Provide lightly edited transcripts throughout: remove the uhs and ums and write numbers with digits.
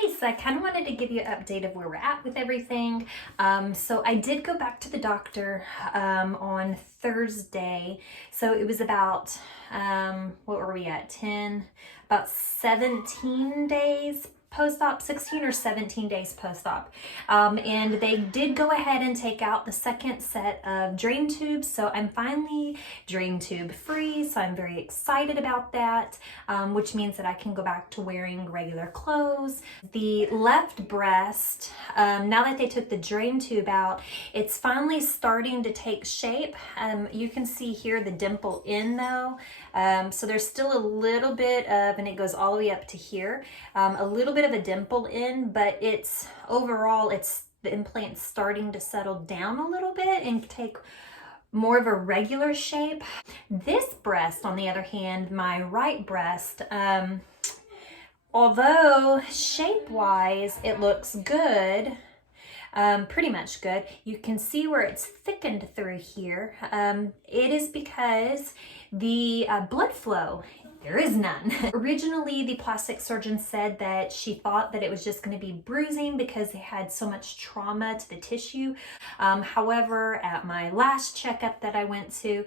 Hey, so I kind of wanted to give you an update of where we're at with everything. So I did go back to the doctor on Thursday. So it was about, what were we at, about 17 days post-op, 16 or 17 days post-op. And they did go ahead and take out the second set of drain tubes. So I'm finally drain tube free. So I'm very excited about that, which means that I can go back to wearing regular clothes. The left breast, now that they took the drain tube out, it's finally starting to take shape. You can see here the dimple in though. So there's still a little bit of, and it goes all the way up to here, a little bit of a dimple in, but it's overall, the implant's starting to settle down a little bit and take more of a regular shape. This breast, on the other hand, my right breast, although shape-wise it looks good, pretty much good. You can see where it's thickened through here. It is because the blood flow, there is none. Originally, the plastic surgeon said that she thought that it was just going to be bruising because they had so much trauma to the tissue. However, at my last checkup that I went to,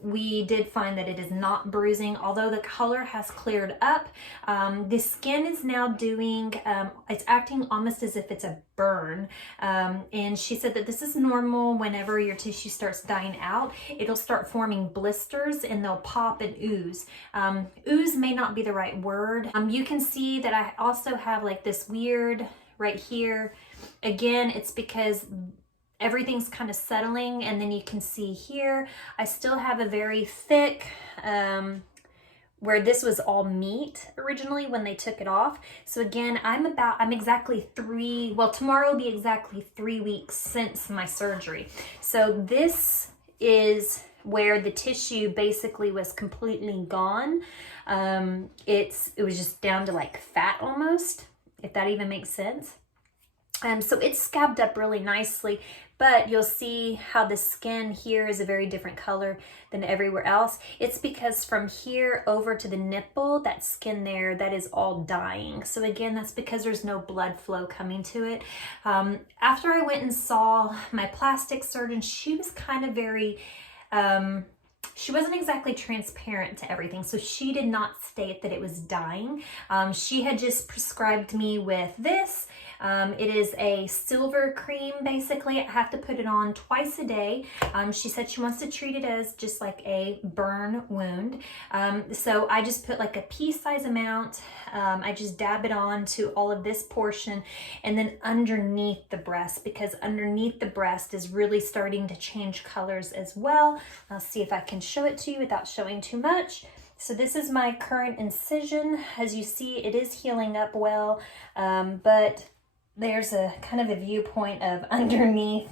we did find that it is not bruising, although the color has cleared up. The skin is now doing, it's acting almost as if it's a burn. And she said that this is normal. Whenever your tissue starts dying out, it'll start forming blisters and they'll pop and ooze. Ooze may not be the right word. You can see that I also have like this weird right here. Again, it's because everything's kind of settling, and then you can see here I still have a very thick where this was all meat originally when they took it off. So again, I'm exactly tomorrow will be exactly 3 weeks since my surgery. So this is where the tissue basically was completely gone. It was just down to like fat almost, if that even makes sense. So it's scabbed up really nicely, but you'll see how the skin here is a very different color than everywhere else. It's because from here over to the nipple, that skin there, that is all dying. So again, that's because there's no blood flow coming to it. After I went and saw my plastic surgeon, she was kind of very, she wasn't exactly transparent to everything. So she did not state that it was dying. She had just prescribed me with this. It is a silver cream, basically. I have to put it on twice a day. She said she wants to treat it as just like a burn wound. So I just put like a pea-size amount. I just dab it on to all of this portion and then underneath the breast, because underneath the breast is really starting to change colors as well. I'll see if I can show it to you without showing too much. So this is my current incision. As you see, it is healing up well, but there's a kind of a viewpoint of underneath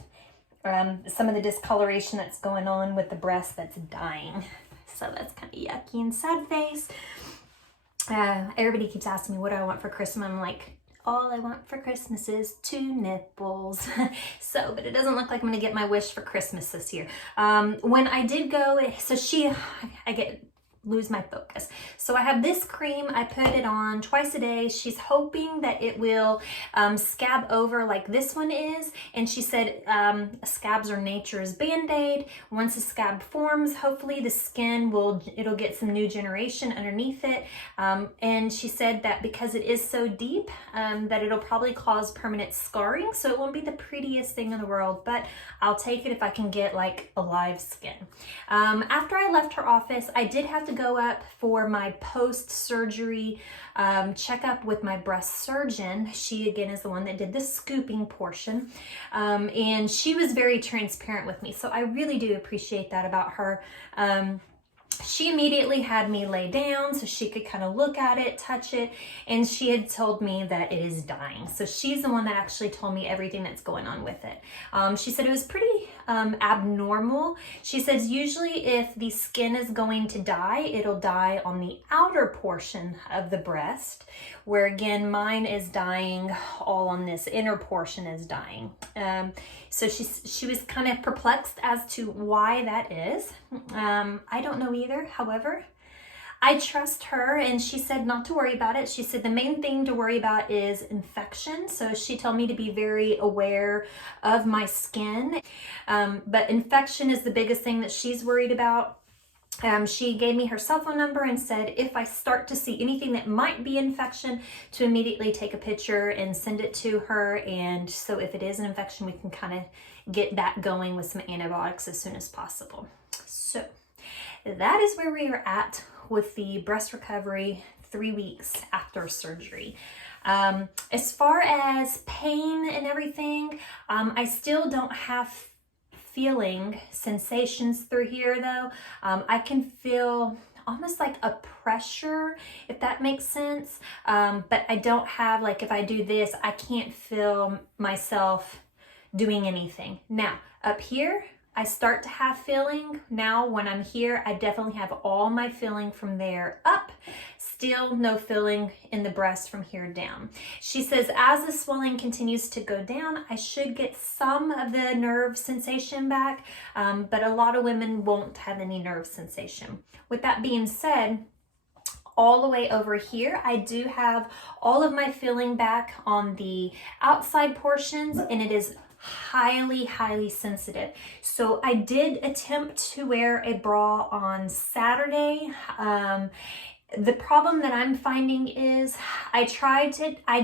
some of the discoloration that's going on with the breast that's dying. So that's kind of yucky and sad face. Everybody keeps asking me what do I want for Christmas. I'm like, all I want for Christmas is 2 nipples. But it doesn't look like I'm gonna get my wish for Christmas this year. When I did go, lose my focus. So I have this cream, I put it on twice a day. She's hoping that it will scab over like this one is. And she said scabs are nature's band-aid. Once a scab forms, hopefully the skin it'll get some new generation underneath it. And she said that because it is so deep, that it'll probably cause permanent scarring. So it won't be the prettiest thing in the world, but I'll take it if I can get like a live skin. After I left her office, I did have to go up for my post-surgery checkup with my breast surgeon. She again is the one that did the scooping portion, and she was very transparent with me, so I really do appreciate that about her. She immediately had me lay down so she could kind of look at it, touch it, and she had told me that it is dying. So she's the one that actually told me everything that's going on with it. She said it was pretty abnormal. She says usually if the skin is going to die, it'll die on the outer portion of the breast, where again mine is dying all on this inner portion is dying. So she was kind of perplexed as to why that is. I don't know either. However, I trust her, and she said not to worry about it. She said the main thing to worry about is infection. So she told me to be very aware of my skin. But infection is the biggest thing that she's worried about. She gave me her cell phone number and said if I start to see anything that might be infection, to immediately take a picture and send it to her. And so if it is an infection, we can kind of get that going with some antibiotics as soon as possible. So that is where we are at with the breast recovery 3 weeks after surgery. As far as pain and everything, I still don't have feeling sensations through here though. I can feel almost like a pressure, if that makes sense. But I don't have, like if I do this, I can't feel myself doing anything. Now up here, I start to have feeling. Now when I'm here, I definitely have all my feeling from there up. Still no feeling in the breast from here down. She says as the swelling continues to go down, I should get some of the nerve sensation back, but a lot of women won't have any nerve sensation. With that being said, all the way over here, I do have all of my feeling back on the outside portions, and it is highly sensitive. So I did attempt to wear a bra on Saturday. The problem that I'm finding is I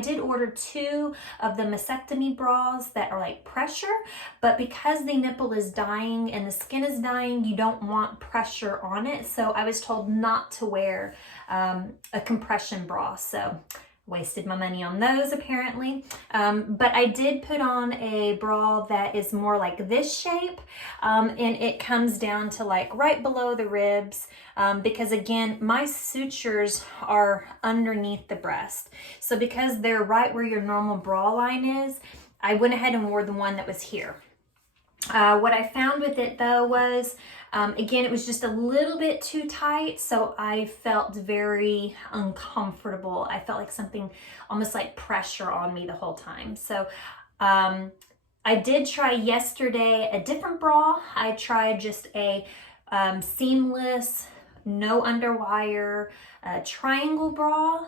did order 2 of the mastectomy bras that are like pressure, but because the nipple is dying and the skin is dying, you don't want pressure on it. So I was told not to wear a compression bra. So wasted my money on those apparently. But I did put on a bra that is more like this shape, and it comes down to like right below the ribs, because again, my sutures are underneath the breast. So because they're right where your normal bra line is, I went ahead and wore the one that was here. What I found with it though was, again, it was just a little bit too tight, so I felt very uncomfortable. I felt like something almost like pressure on me the whole time. So I did try yesterday a different bra. I tried just a seamless, no underwire triangle bra.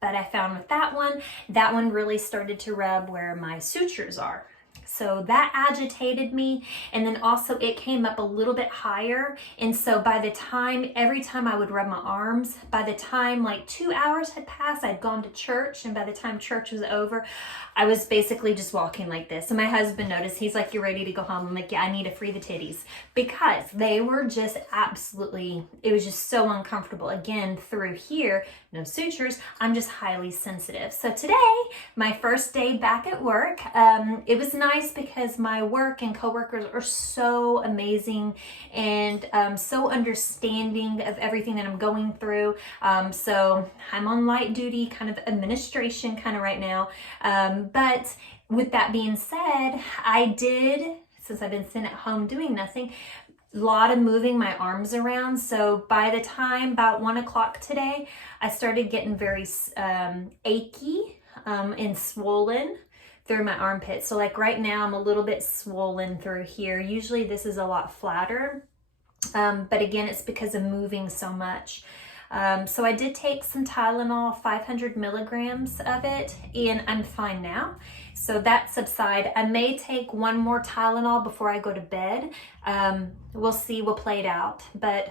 But I found with that one really started to rub where my sutures are. So that agitated me, and then also it came up a little bit higher, and so by the time, every time I would rub my arms, by the time like 2 hours had passed, I'd gone to church, and by the time church was over, I was basically just walking like this. And my husband noticed, he's like, "You're ready to go home." I'm like, "Yeah, I need to free the titties," because they were just absolutely, it was just so uncomfortable. Again, through here, no sutures, I'm just highly sensitive. So today, my first day back at work, it was nice because my work and coworkers are so amazing and so understanding of everything that I'm going through. So I'm on light duty, kind of administration kind of right now. But with that being said, I did, since I've been sitting at home doing nothing, a lot of moving my arms around. So by the time about 1 o'clock today, I started getting very achy and swollen through my armpit. So like right now I'm a little bit swollen through here. Usually this is a lot flatter, but again, it's because of moving so much. So I did take some Tylenol, 500 milligrams of it, and I'm fine now. So that subsided. I may take one more Tylenol before I go to bed. We'll see, we'll play it out, but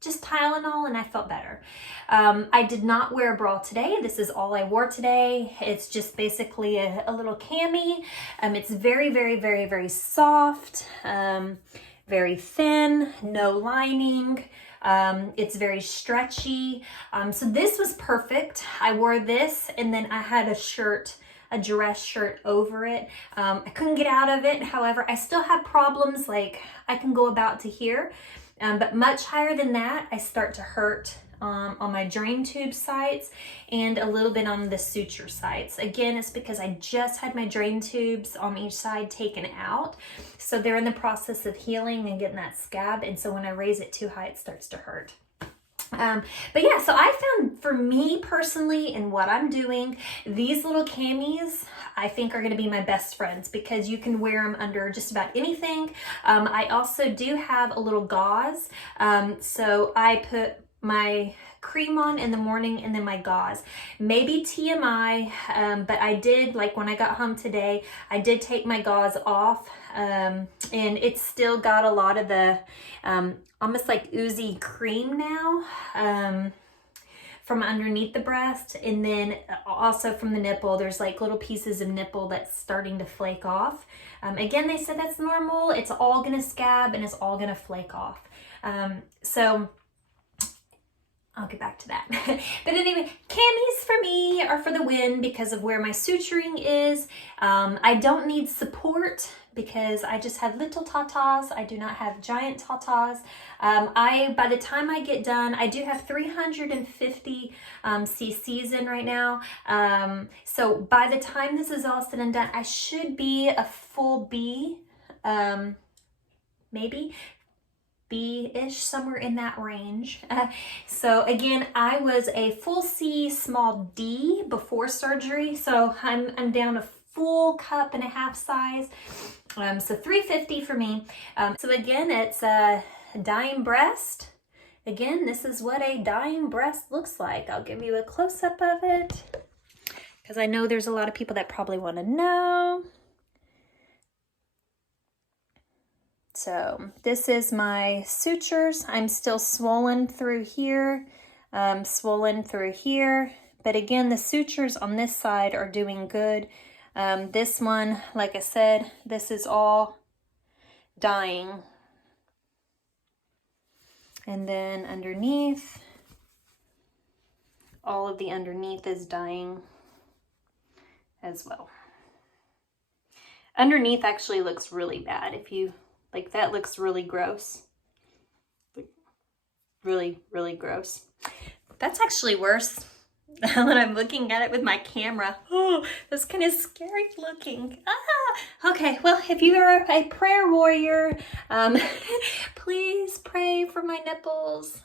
just Tylenol and I felt better. I did not wear a bra today. This is all I wore today. It's just basically a little cami. It's very soft, very thin, no lining. It's very stretchy. So this was perfect. I wore this, and then I had a shirt, a dress shirt over it. I couldn't get out of it. However, I still have problems, like I can go about to here, but much higher than that, I start to hurt on my drain tube sites and a little bit on the suture sites. Again, it's because I just had my drain tubes on each side taken out. So they're in the process of healing and getting that scab. And so when I raise it too high, it starts to hurt. But yeah, so I found, for me personally, and what I'm doing, these little camis, I think are going to be my best friends because you can wear them under just about anything. I also do have a little gauze. So I put my cream on in the morning and then my gauze. Maybe TMI, but I did, like when I got home today, I did take my gauze off, and it's still got a lot of the almost like oozy cream now. From underneath the breast, and then also from the nipple, there's like little pieces of nipple that's starting to flake off. Again, they said that's normal. It's all gonna scab and it's all gonna flake off. So I'll get back to that. But anyway, camis for me are for the win because of where my suturing is. I don't need support because I just have little tatas. I do not have giant tatas. By the time I get done, I do have 350 cc's in right now. So by the time this is all said and done, I should be a full B, maybe B-ish, somewhere in that range. So again, I was a full C, small D before surgery. So I'm down a full cup and a half size. So 350 for me. So again, it's a dying breast. Again, this is what a dying breast looks like. I'll give you a close-up of it because I know there's a lot of people that probably want to know. So this is my sutures. I'm still swollen through here, swollen through here. But again, the sutures on this side are doing good. This one, like I said, this is all dying. And then underneath, all of the underneath is dying as well. Underneath actually looks really bad. If you, like, that looks really gross. Really, really gross. That's actually worse when I'm looking at it with my camera. Oh, that's kind of scary looking. Ah! Okay, well, if you are a prayer warrior, please pray for my nipples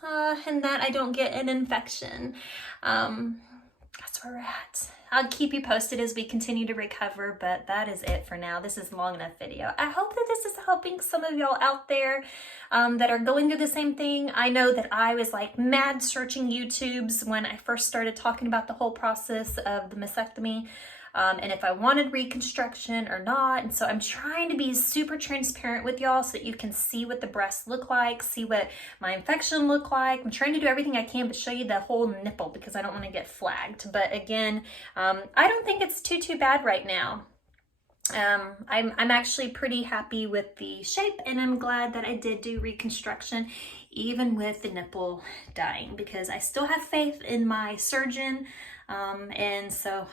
and that I don't get an infection. That's where we're at. I'll keep you posted as we continue to recover, but that is it for now. This is a long enough video. I hope that this is helping some of y'all out there that are going through the same thing. I know that I was like mad searching YouTubes when I first started talking about the whole process of the mastectomy. And if I wanted reconstruction or not. And so I'm trying to be super transparent with y'all so that you can see what the breasts look like, see what my infection look like. I'm trying to do everything I can but show you the whole nipple because I don't want to get flagged. But again, I don't think it's too bad right now. I'm actually pretty happy with the shape, and I'm glad that I did do reconstruction even with the nipple dying because I still have faith in my surgeon. And so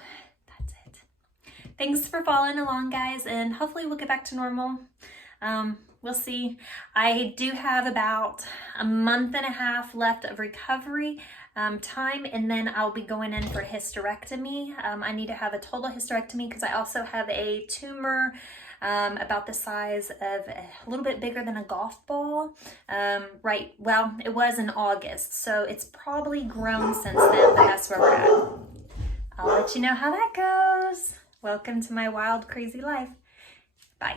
thanks for following along, guys, and hopefully we'll get back to normal. We'll see. I do have about a month and a half left of recovery time, and then I'll be going in for hysterectomy. I need to have a total hysterectomy because I also have a tumor about the size of a little bit bigger than a golf ball. Well, it was in August, so it's probably grown since then, but that's where we're at. I'll let you know how that goes. Welcome to my wild, crazy life. Bye.